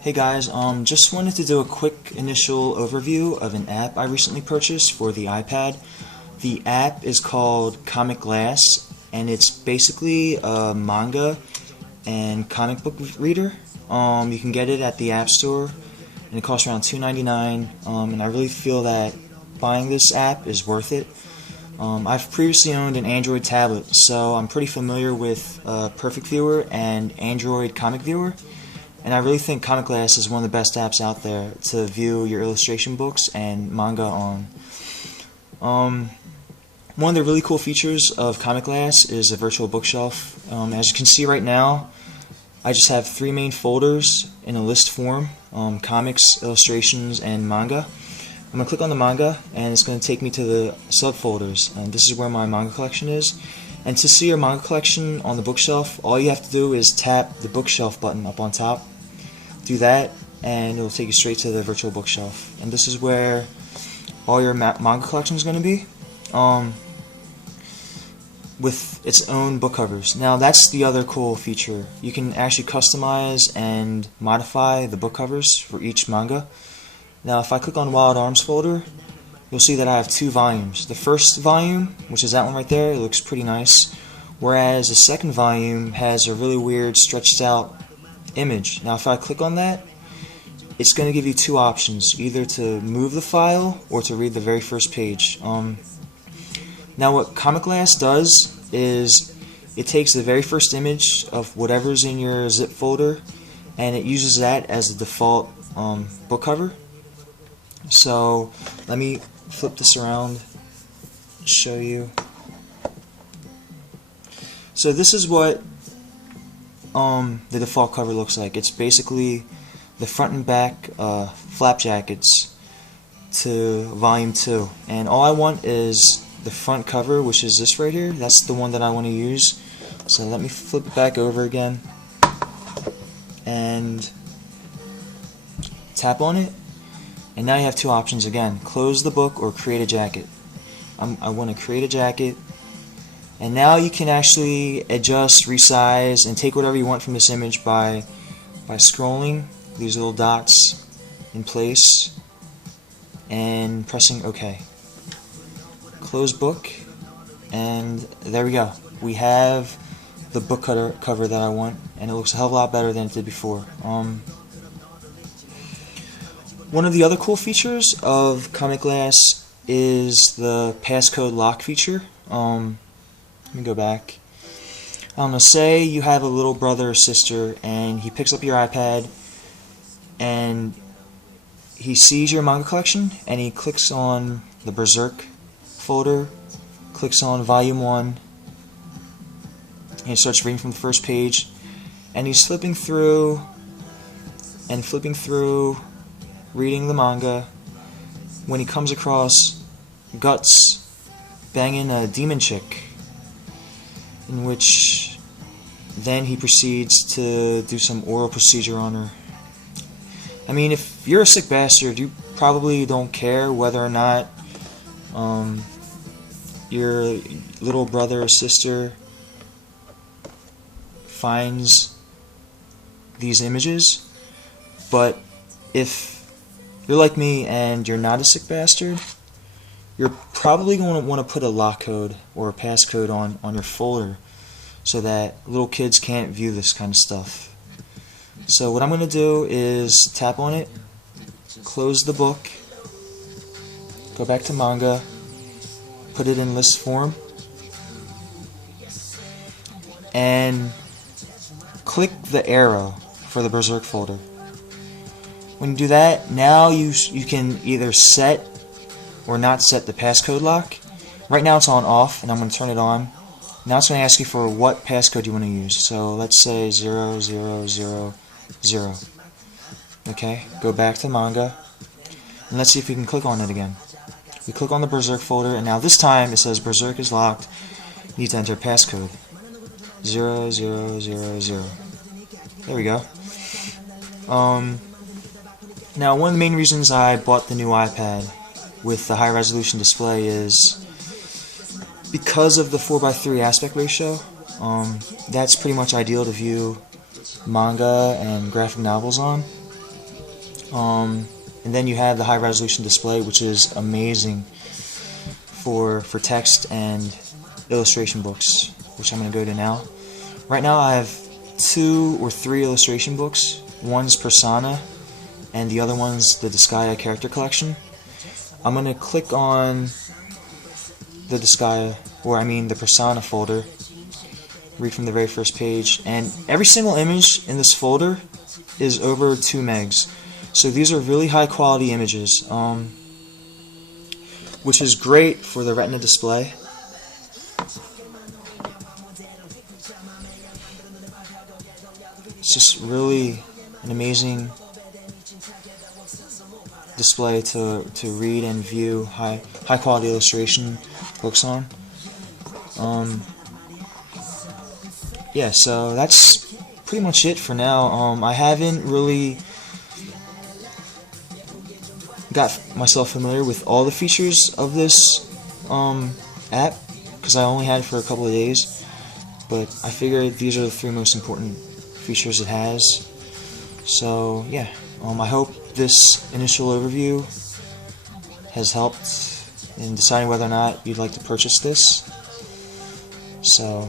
Hey guys, just wanted to do a quick initial overview of an app I recently purchased for the iPad. The app is called ComicGlass, and it's basically a manga and comic book reader. You can get it at the App Store, and it costs around $2.99. And I really feel that buying this app is worth it. I've previously owned an Android tablet, so I'm pretty familiar with Perfect Viewer and Android Comic Viewer. And I really think ComicGlass is one of the best apps out there to view your illustration books and manga on. One of the really cool features of ComicGlass is a virtual bookshelf. As you can see right now, I just have three main folders in a list form: comics, illustrations, and manga. I'm going to click on the manga, and it's going to take me to the subfolders. And this is where my manga collection is. And to see your manga collection on the bookshelf, all you have to do is tap the bookshelf button up on top. Do that, and it will take you straight to the virtual bookshelf. And this is where all your manga collection is going to be, with its own book covers. Now that's the other cool feature. You can actually customize and modify the book covers for each manga. Now if I click on Wild Arms folder, you'll see that I have two volumes. The first volume, which is that one right there, it looks pretty nice, whereas the second volume has a really weird stretched out image. Now if I click on that, it's going to give you two options: either to move the file or to read the very first page. Now what ComicGlass does is it takes the very first image of whatever's in your zip folder, and it uses that as the default book cover. So let me flip this around, show you. So this is what the default cover looks like. It's basically the front and back flap jackets to volume 2, and all I want is the front cover, which is this right here. That's the one that I want to use. So let me flip it back over again and tap on it. And now you have two options again: close the book or create a jacket. I want to create a jacket. And now you can actually adjust, resize, and take whatever you want from this image by scrolling these little dots in place and pressing OK. Close book, and there we go. We have the book cover that I want, and it looks a hell of a lot better than it did before. One of the other cool features of ComicGlass is the passcode lock feature. Let me go back. Say you have a little brother or sister, and he picks up your iPad, and he sees your manga collection, and he clicks on the Berserk folder, clicks on volume 1, and he starts reading from the first page, and he's flipping through, reading the manga, when he comes across Guts banging a demon chick, in which then he proceeds to do some oral procedure on her. I mean, if you're a sick bastard, you probably don't care whether or not your little brother or sister finds these images. But if you're like me and you're not a sick bastard, you're probably going to want to put a lock code or a passcode on your folder so that little kids can't view this kind of stuff. So what I'm going to do is tap on it, close the book, go back to manga, put it in list form, and click the arrow for the Berserk folder. When you do that, now you can either set or not set the passcode lock. Right now it's on off, and I'm going to turn it on. Now it's going to ask you for what passcode you want to use. So let's say 0000. Okay, go back to manga, and let's see if we can click on it again. We click on the Berserk folder, and now this time it says Berserk is locked. You need to enter passcode 0000. There we go. Now one of the main reasons I bought the new iPad with the high resolution display is because of the 4:3 aspect ratio. That's pretty much ideal to view manga and graphic novels on. And then you have the high resolution display, which is amazing for text and illustration books, which I'm going to go to now. Right now I have 2 or 3 illustration books. One's Persona, and the other one's the Disgaea character collection. I'm going to click on the Disgaea, or I mean the Persona folder, read from the very first page, and every single image in this folder is over 2 megs. So these are really high quality images, which is great for the Retina display. It's just really an amazing display to read and view high quality illustration books on. Yeah, so that's pretty much it for now. I haven't really got myself familiar with all the features of this app, because I only had it for a couple of days, but I figured these are the 3 most important features it has. So yeah, I hope this initial overview has helped in deciding whether or not you'd like to purchase this. So